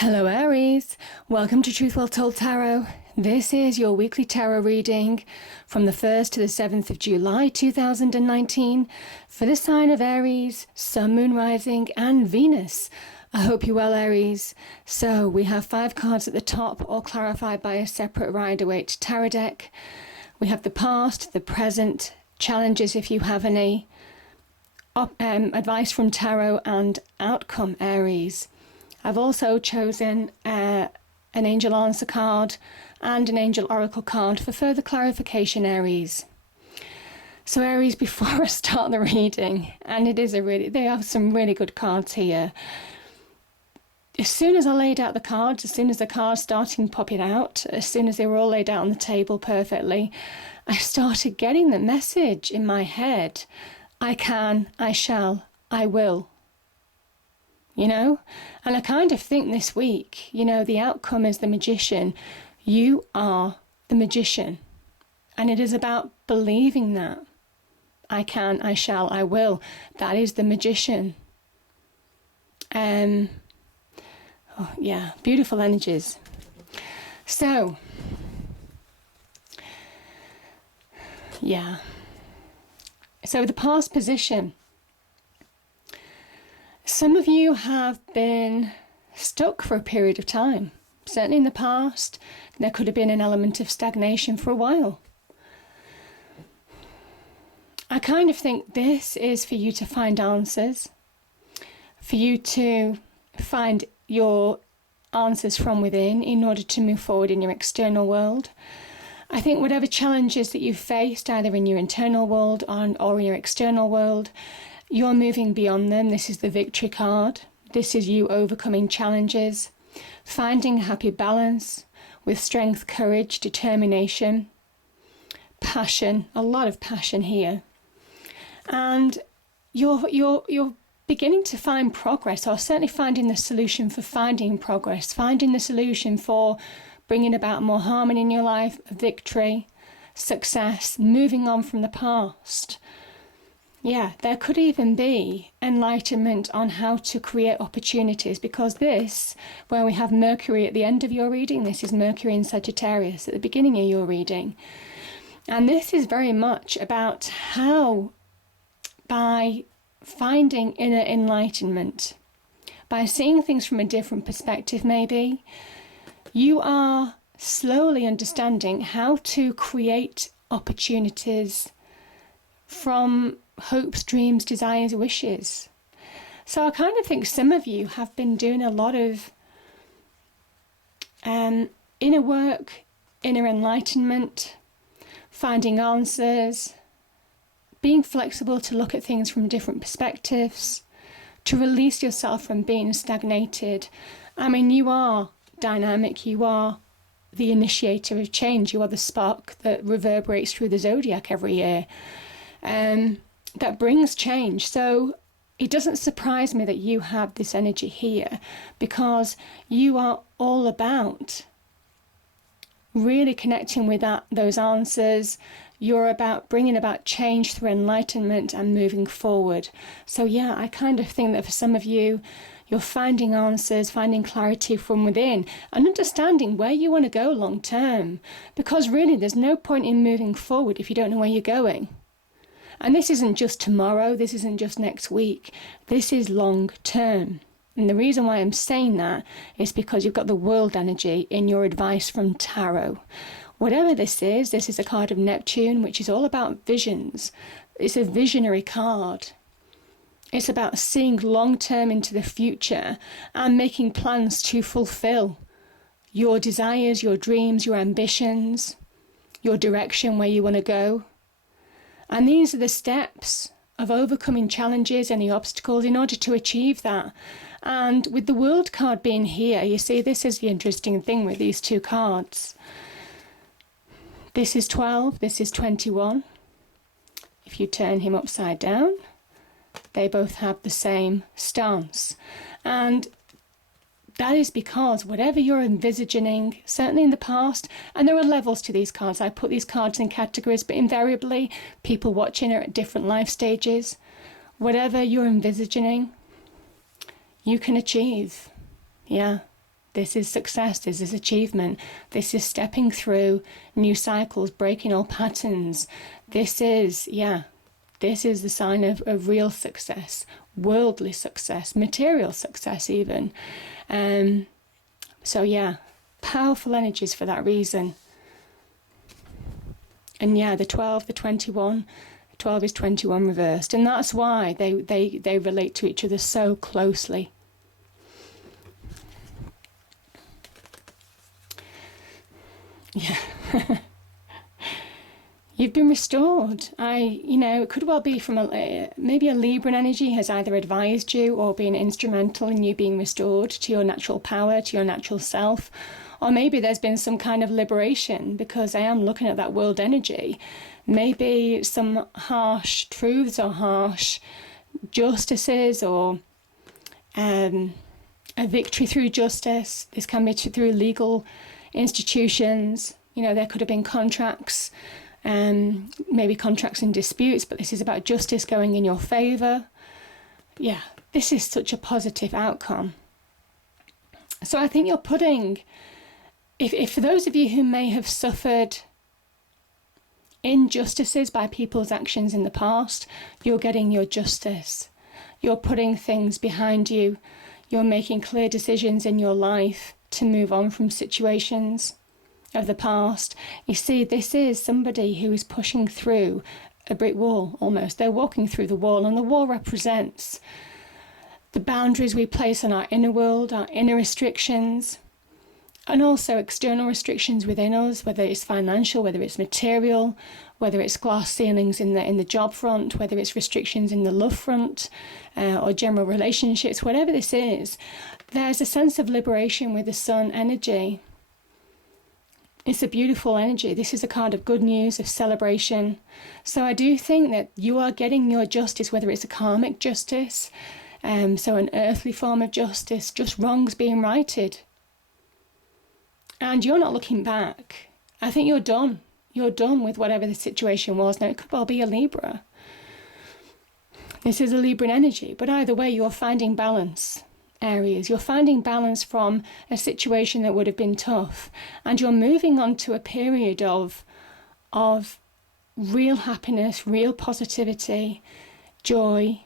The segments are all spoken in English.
Hello Aries, welcome to Truth Well Told Tarot. This is your weekly tarot reading from the 1st to the 7th of July 2019 for the sign of Aries, Sun, Moon, Rising and Venus. I hope you're well, Aries. So we have 5 cards at the top, all clarified by a separate Rider-Waite tarot deck. We have the past, the present, challenges if you have any, advice from tarot and outcome, Aries. I've also chosen an angel answer card and an angel oracle card for further clarification, Aries. So Aries, before I start the reading, and they have some really good cards here. As soon as I laid out the cards, as soon as the cards started popping out, as soon as they were all laid out on the table perfectly, I started getting the message in my head. I can, I shall, I will. And I kind of think this week, the outcome is the magician. You are the magician. And it is about believing that. I can, I shall, I will. That is the magician. Beautiful energies. So, the past position. Some of you have been stuck for a period of time. Certainly in the past, there could have been an element of stagnation for a while. I kind of think this is for you to find answers, for you to find your answers from within in order to move forward in your external world. I think whatever challenges that you've faced, either in your internal world or in your external world, you're moving beyond them. This is the victory card. This is you overcoming challenges, finding a happy balance with strength, courage, determination, passion, a lot of passion here. And you're beginning to find progress, or certainly finding the solution for finding progress, finding the solution for bringing about more harmony in your life, victory, success, moving on from the past. Yeah, there could even be enlightenment on how to create opportunities, because this, where we have Mercury at the end of your reading, this is Mercury in Sagittarius at the beginning of your reading. And this is very much about how, by finding inner enlightenment, by seeing things from a different perspective maybe, you are slowly understanding how to create opportunities from hopes, dreams, desires, wishes. So I kind of think some of you have been doing a lot of inner work, inner enlightenment, finding answers, being flexible to look at things from different perspectives, to release yourself from being stagnated. I mean, you are dynamic, you are the initiator of change, you are the spark that reverberates through the zodiac every year. That brings change. So it doesn't surprise me that you have this energy here, because you are all about really connecting with those answers. You're about bringing about change through enlightenment and moving forward. So I kind of think that for some of you, you're finding answers, finding clarity from within and understanding where you want to go long term, because really there's no point in moving forward if you don't know where you're going. And this isn't just tomorrow, this isn't just next week, this is long term. And the reason why I'm saying that is because you've got the world energy in your advice from tarot. Whatever this is a card of Neptune, which is all about visions. It's a visionary card. It's about seeing long term into the future and making plans to fulfill your desires, your dreams, your ambitions, your direction, where you want to go. And these are the steps of overcoming challenges, any obstacles, in order to achieve that. And with the World card being here, you see, this is the interesting thing with these 2 cards. This is 12, this is 21. If you turn him upside down, they both have the same stance. And that is because whatever you're envisaging, certainly in the past, and there are levels to these cards. I put these cards in categories, but invariably people watching are at different life stages. Whatever you're envisaging, you can achieve. Yeah. This is success, this is achievement, this is stepping through new cycles, breaking old patterns. This is the sign of real success, worldly success, material success even. So yeah, powerful energies for that reason. And yeah, the 12, the 21, 12 is 21 reversed. And that's why they relate to each other so closely. Yeah. You've been restored. It could well be from maybe a Libran energy has either advised you or been instrumental in you being restored to your natural power, to your natural self. Or maybe there's been some kind of liberation, because I am looking at that world energy. Maybe some harsh truths or harsh justices, or a victory through justice. This can be through legal institutions. There could have been contracts, maybe contracts and disputes, but this is about justice going in your favour. Yeah, this is such a positive outcome. So I think you're putting, if for those of you who may have suffered injustices by people's actions in the past, you're getting your justice. You're putting things behind you. You're making clear decisions in your life to move on from situations of the past. You see, this is somebody who is pushing through a brick wall almost. They're walking through the wall, and the wall represents the boundaries we place on our inner world, our inner restrictions, and also external restrictions within us, whether it's financial, whether it's material, whether it's glass ceilings in the job front, whether it's restrictions in the love front, or general relationships, whatever this is. There's a sense of liberation with the sun energy. It's a beautiful energy. This is a card of good news, of celebration. So I do think that you are getting your justice, whether it's a karmic justice, so an earthly form of justice, just wrongs being righted. And you're not looking back. I think you're done. You're done with whatever the situation was. Now, it could well be a Libra. This is a Libran energy. But either way, you're finding balance, Aries. You're finding balance from a situation that would have been tough. And you're moving on to a period of real happiness, real positivity, joy,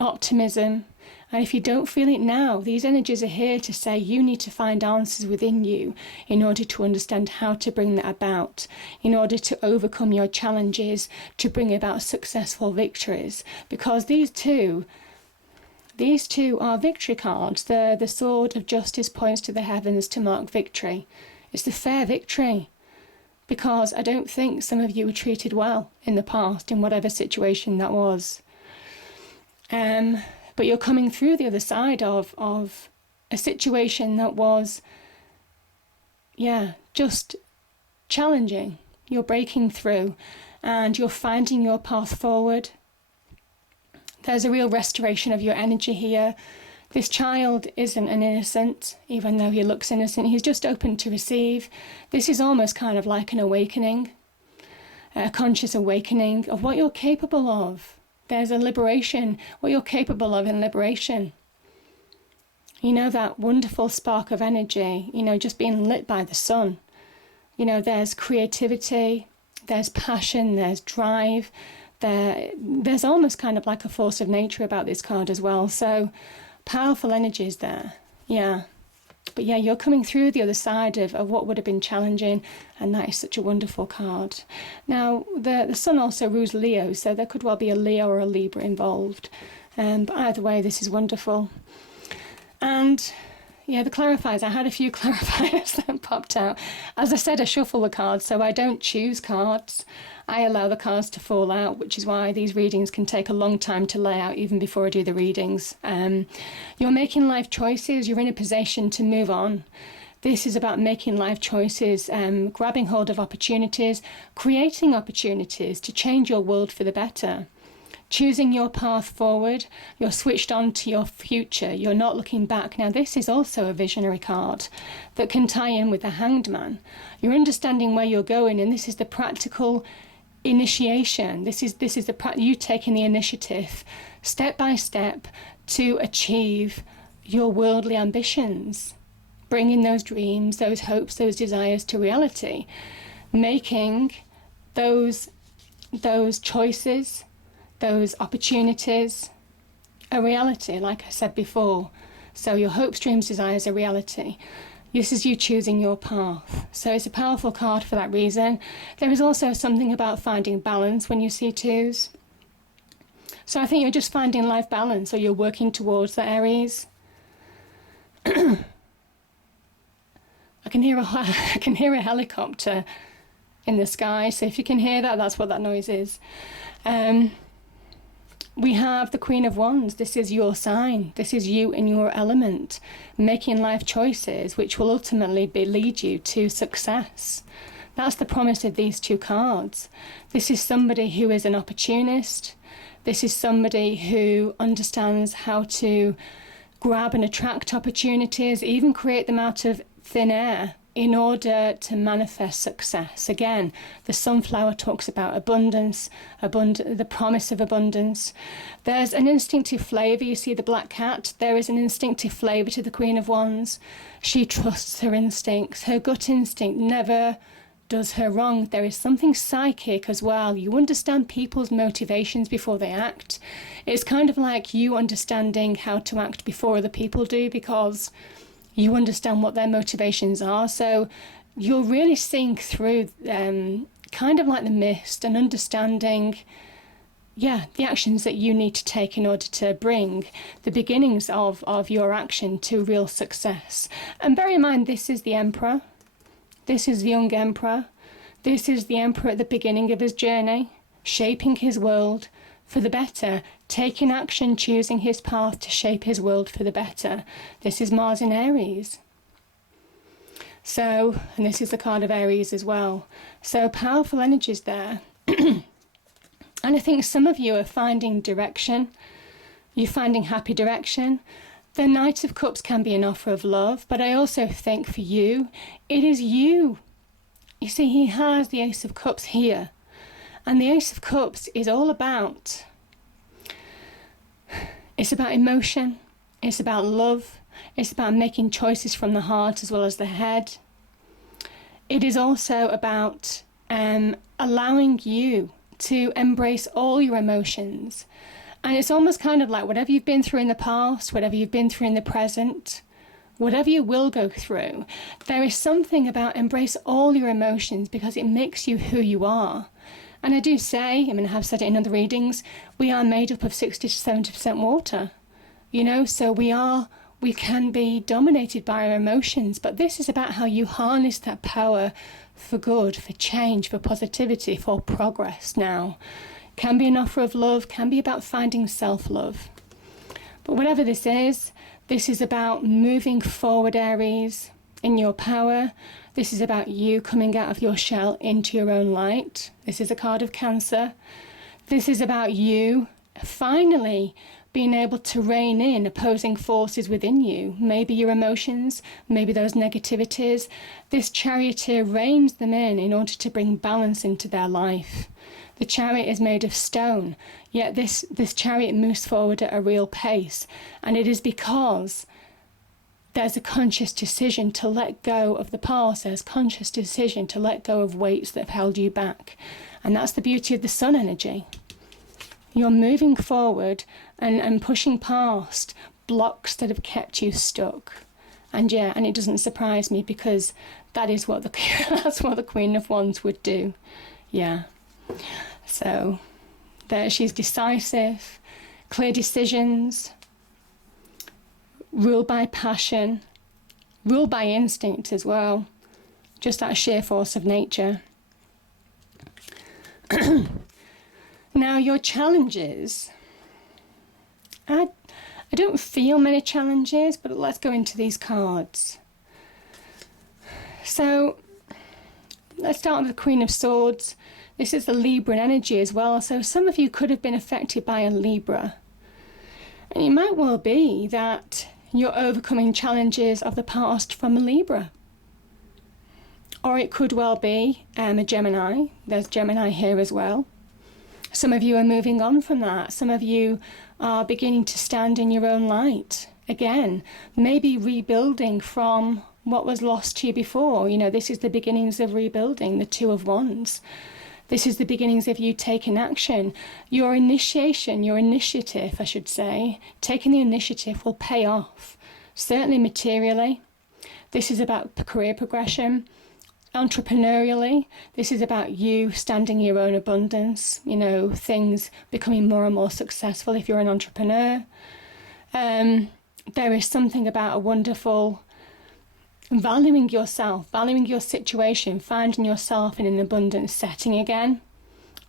optimism. And if you don't feel it now, these energies are here to say you need to find answers within you in order to understand how to bring that about, in order to overcome your challenges, to bring about successful victories. Because these two are victory cards. The sword of justice points to the heavens to mark victory. It's the fair victory. Because I don't think some of you were treated well in the past, in whatever situation that was. But you're coming through the other side of a situation that was, just challenging. You're breaking through and you're finding your path forward. There's a real restoration of your energy here. This child isn't an innocent, even though he looks innocent. He's just open to receive. This is almost kind of like an awakening, a conscious awakening of what you're capable of. There's a liberation, what you're capable of in liberation. That wonderful spark of energy, just being lit by the sun. There's creativity, there's passion, there's drive. There's almost kind of like a force of nature about this card as well. So powerful energies there. Yeah. But yeah, you're coming through the other side of what would have been challenging, and that is such a wonderful card. Now, the sun also rules Leo, so there could well be a Leo or a Libra involved. But either way, this is wonderful. And yeah, the clarifiers, I had a few clarifiers that popped out. As I said, I shuffle the cards, so I don't choose cards. I allow the cards to fall out, which is why these readings can take a long time to lay out even before I do the readings. You're making life choices. You're in a position to move on. This is about making life choices, grabbing hold of opportunities, creating opportunities to change your world for the better. Choosing your path forward, you're switched on to your future, you're not looking back. Now this is also a visionary card that can tie in with the Hanged Man. You're understanding where you're going, and this is the practical initiation. This is you taking the initiative step by step to achieve your worldly ambitions. bringing those dreams, those hopes, those desires to reality, making those choices, those opportunities a reality, like I said before. So your hopes, dreams, desires are reality. This is you choosing your path. So it's a powerful card for that reason. There is also something about finding balance when you see twos. So I think you're just finding life balance, or you're working towards the Aries. I can hear a helicopter in the sky. So if you can hear that, that's what that noise is. We have the Queen of Wands. This is your sign. This is you in your element, making life choices which will ultimately lead you to success. That's the promise of these two cards. This is somebody who is an opportunist. This is somebody who understands how to grab and attract opportunities, even create them out of thin air, in order to manifest success. Again, the sunflower talks about abundance, the promise of abundance. There's an instinctive flavour. You see the black cat? There is an instinctive flavour to the Queen of Wands. She trusts her instincts. Her gut instinct never does her wrong. There is something psychic as well. You understand people's motivations before they act. It's kind of like you understanding how to act before other people do, because you understand what their motivations are. So you're really seeing through kind of like the mist, and understanding, the actions that you need to take in order to bring the beginnings of your action to real success. And bear in mind, this is the Emperor. This is the young Emperor. This is the Emperor at the beginning of his journey, shaping his world for the better, taking action, choosing his path to shape his world for the better. This is Mars in Aries. So, and this is the card of Aries as well. So powerful energies there. And I think some of you are finding direction. You're finding happy direction. The Knight of Cups can be an offer of love, but I also think for you, it is you. You see, he has the Ace of Cups here. And the Ace of Cups is all about, it's about emotion, it's about love, it's about making choices from the heart as well as the head. It is also about allowing you to embrace all your emotions. And it's almost kind of like whatever you've been through in the past, whatever you've been through in the present, whatever you will go through, there is something about embrace all your emotions, because it makes you who you are. And I do say, I have said it in other readings, we are made up of 60 to 70% water, so we can be dominated by our emotions, but this is about how you harness that power for good, for change, for positivity, for progress now. Can be an offer of love, can be about finding self-love. But whatever this is about moving forward, Aries, in your power. This is about you coming out of your shell into your own light. This is a card of Cancer. This is about you finally being able to rein in opposing forces within you. Maybe your emotions, maybe those negativities. This charioteer reins them in order to bring balance into their life. The chariot is made of stone, yet this chariot moves forward at a real pace. And it is because there's a conscious decision to let go of the past. There's a conscious decision to let go of weights that have held you back. And that's the beauty of the sun energy. You're moving forward and pushing past blocks that have kept you stuck. And it doesn't surprise me, because that is what that's what the Queen of Wands would do. Yeah. So there, she's decisive, clear decisions, ruled by passion, ruled by instinct as well, just that sheer force of nature. Now, your challenges, I don't feel many challenges, but let's go into these cards. So let's start with the Queen of Swords. This is the Libran energy as well, so some of you could have been affected by a Libra. And it might well be that you're overcoming challenges of the past from a Libra. Or it could well be a Gemini. There's Gemini here as well. Some of you are moving on from that. Some of you are beginning to stand in your own light. Again, maybe rebuilding from what was lost to you before. You know, this is the beginnings of rebuilding, the Two of Wands. This is the beginnings of you taking action. Your initiative, I should say, taking the initiative will pay off, certainly materially. This is about career progression. Entrepreneurially, this is about you standing your own abundance, you know, things becoming more and more successful if you're an entrepreneur. There is something about a wonderful valuing yourself, valuing your situation, finding yourself in an abundant setting again.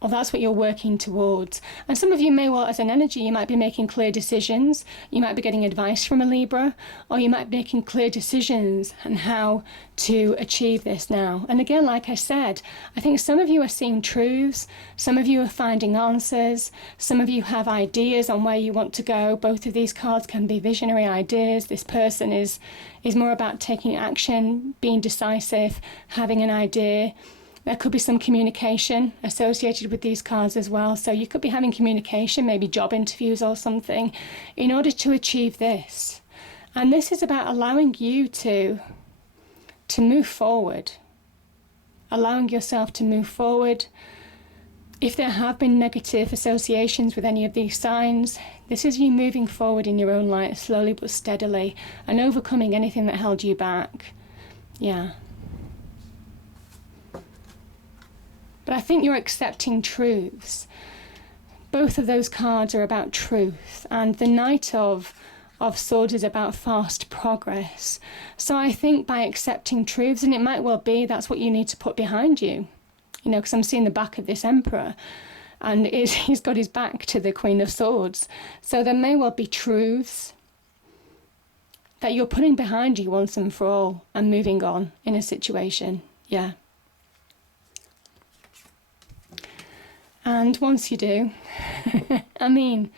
Or that's what you're working towards. And some of you may well, as an energy, you might be making clear decisions. You might be getting advice from a Libra, or you might be making clear decisions on how to achieve this now. And again, like I said, I think some of you are seeing truths. Some of you are finding answers. Some of you have ideas on where you want to go. Both of these cards can be visionary ideas. This person is more about taking action, being decisive, having an idea. There could be some communication associated with these cards as well. So you could be having communication, maybe job interviews or something, in order to achieve this. And this is about allowing you to move forward, allowing yourself to move forward. If there have been negative associations with any of these signs, this is you moving forward in your own light, slowly but steadily, and overcoming anything that held you back. Yeah. But I think you're accepting truths. Both of those cards are about truth, and the Knight of Swords is about fast progress. So I think by accepting truths, and it might well be that's what you need to put behind you, you know, because I'm seeing the back of this Emperor, and he's got his back to the Queen of Swords. So there may well be truths that you're putting behind you once and for all and moving on in a situation. Yeah. And once you do, I mean,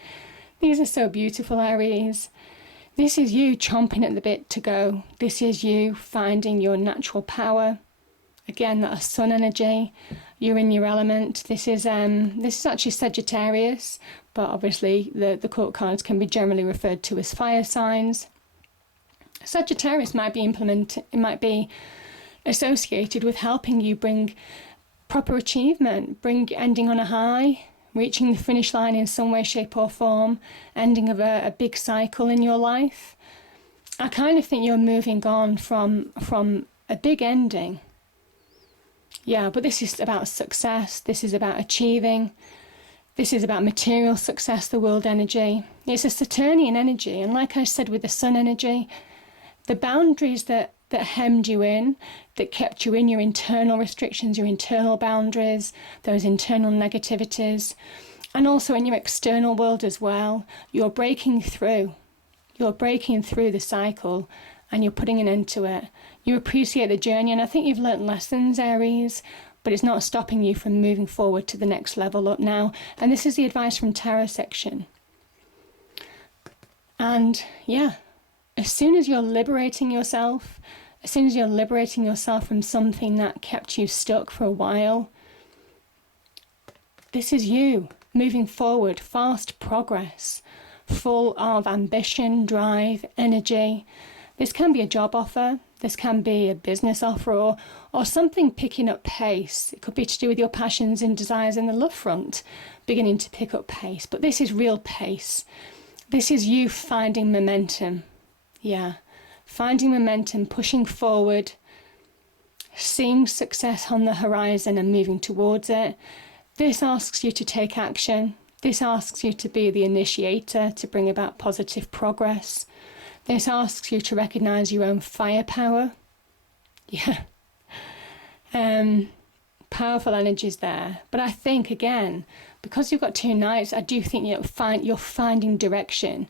these are so beautiful, Aries. This is you chomping at the bit to go. This is you finding your natural power. Again, that sun energy. You're in your element. This is actually Sagittarius, but obviously the court cards can be generally referred to as fire signs. Sagittarius might be associated with helping you bring proper achievement, ending on a high, reaching the finish line in some way, shape or form, ending of a big cycle in your life. I kind of think you're moving on from a big ending. Yeah, but this is about success. This is about achieving. This is about material success, the world energy. It's a Saturnian energy. And like I said with the sun energy, the boundaries that hemmed you in, that kept you in your internal restrictions, your internal boundaries, those internal negativities, and also in your external world as well, you're breaking through. You're breaking through the cycle and you're putting an end to it. You appreciate the journey, and I think you've learnt lessons, Aries, but it's not stopping you from moving forward to the next level up now. And this is the advice from tarot section. And yeah, as soon as you're liberating yourself, as soon as you're liberating yourself from something that kept you stuck for a while, this is you moving forward, fast progress, full of ambition, drive, energy. This can be a job offer, this can be a business offer, or something picking up pace. It could be to do with your passions and desires in the love front, beginning to pick up pace. But this is real pace. This is you finding momentum. Yeah. Finding momentum, pushing forward, seeing success on the horizon and moving towards it. This asks you to take action. This asks you to be the initiator, to bring about positive progress. This asks you to recognise your own firepower. Yeah. Powerful energies there. But I think, again, because you've got two knights, I do think you're finding direction.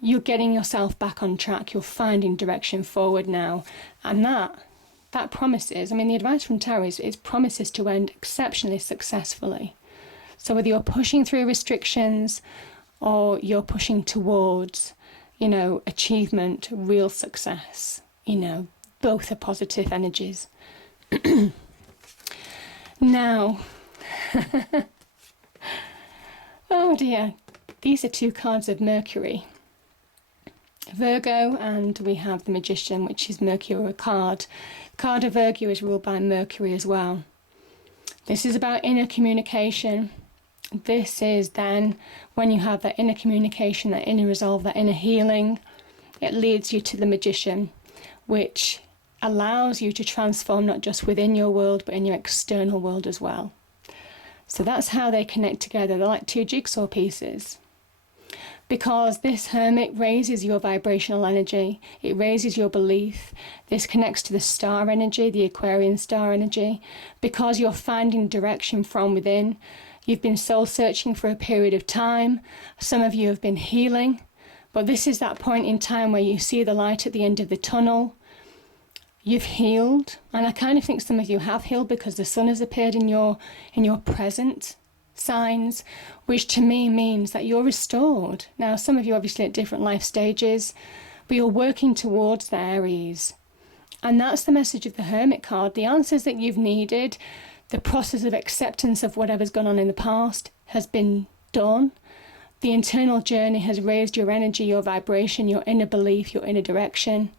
You're getting yourself back on track. You're finding direction forward now. And that promises, I mean, the advice from tarot is promises to end exceptionally successfully. So whether you're pushing through restrictions or you're pushing towards, you know, achievement, real success, you know, both are positive energies. Now, oh dear, these are two cards of Mercury. Virgo, and we have the Magician, which is Mercury card. The card of Virgo is ruled by Mercury as well. This is about inner communication. This is then when you have that inner communication, that inner resolve, that inner healing, it leads you to the Magician, which allows you to transform not just within your world, but in your external world as well. So that's how they connect together. They're like two jigsaw pieces. Because this Hermit raises your vibrational energy, it raises your belief. This connects to the star energy, the Aquarian star energy, because you're finding direction from within. You've been soul searching for a period of time. Some of you have been healing, but this is that point in time where you see the light at the end of the tunnel. You've healed, and I kind of think some of you have healed because the sun has appeared in your present signs, which to me means that you're restored. Now, some of you obviously at different life stages, but you're working towards the Aries. And that's the message of the Hermit card. The answers that you've needed, the process of acceptance of whatever's gone on in the past has been done. The internal journey has raised your energy, your vibration, your inner belief, your inner direction.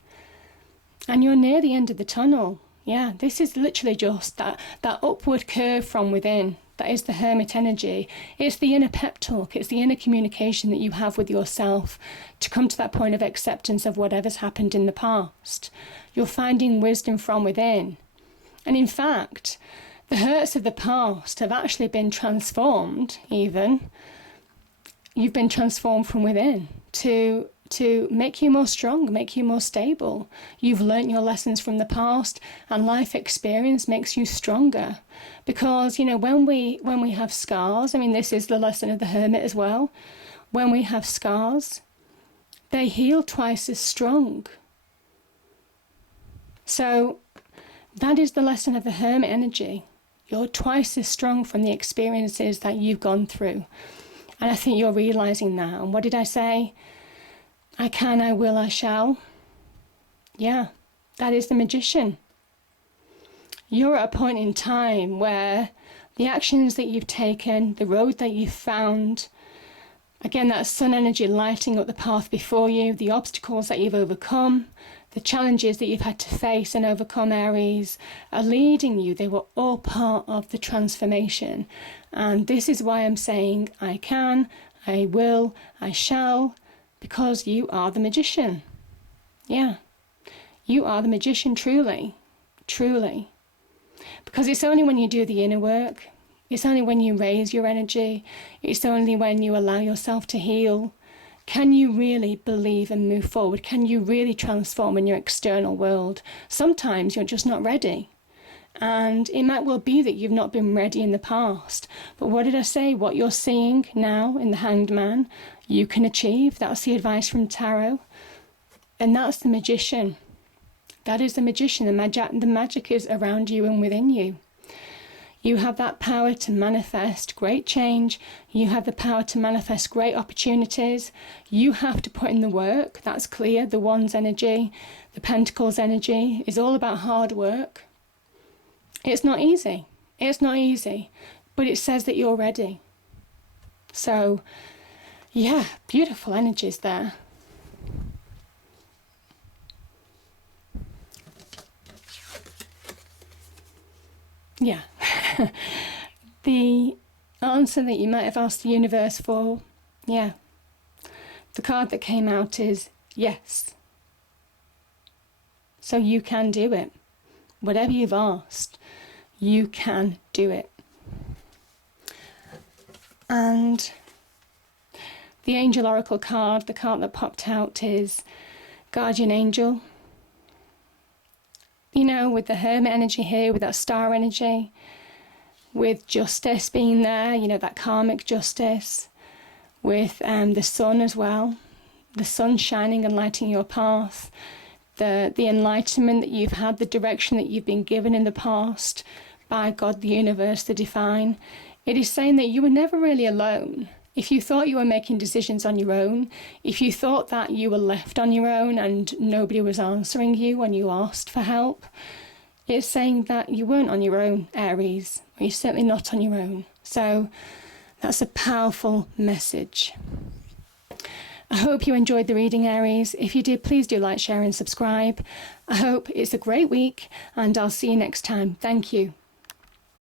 And you're near the end of the tunnel. Yeah, this is literally just that upward curve from within. That is the Hermit energy. It's the inner pep talk. It's the inner communication that you have with yourself to come to that point of acceptance of whatever's happened in the past. You're finding wisdom from within. And in fact, the hurts of the past have actually been transformed even. You've been transformed from within to make you more strong, make you more stable. You've learnt your lessons from the past, and life experience makes you stronger. Because, you know, when we have scars, I mean, this is the lesson of the Hermit as well. When we have scars, they heal twice as strong. So that is the lesson of the Hermit energy. You're twice as strong from the experiences that you've gone through. And I think you're realising that. And what did I say? I can, I will, I shall. Yeah, that is the Magician. You're at a point in time where the actions that you've taken, the road that you've found, again, that sun energy lighting up the path before you, the obstacles that you've overcome, the challenges that you've had to face and overcome, Aries, are leading you. They were all part of the transformation. And this is why I'm saying I can, I will, I shall. Because you are the Magician. Yeah. You are the Magician, truly. Truly. Because it's only when you do the inner work, it's only when you raise your energy, it's only when you allow yourself to heal, can you really believe and move forward? Can you really transform in your external world? Sometimes you're just not ready. And it might well be that you've not been ready in the past. But what did I say? What you're seeing now in the Hanged Man, you can achieve. That's the advice from Tarot. And that's the Magician. That is the Magician. The magic is around you and within you. You have that power to manifest great change. You have the power to manifest great opportunities. You have to put in the work. That's clear. The Wands energy, the Pentacles energy is all about hard work. It's not easy. It's not easy. But it says that you're ready. So, yeah, beautiful energies there. Yeah. The answer that you might have asked the universe for, yeah. The card that came out is yes. So you can do it. Whatever you've asked, you can do it. And the Angel Oracle card, the card that popped out is Guardian Angel. You know, with the Hermit energy here, with that star energy, with justice being there, you know, that karmic justice, with the sun as well, the sun shining and lighting your path, the enlightenment that you've had, the direction that you've been given in the past by God, the universe, the divine. It is saying that you were never really alone. If you thought you were making decisions on your own, if you thought that you were left on your own and nobody was answering you when you asked for help, it's saying that you weren't on your own, Aries. You're certainly not on your own. So that's a powerful message. I hope you enjoyed the reading, Aries. If you did, please do like, share and subscribe. I hope it's a great week, and I'll see you next time. Thank you.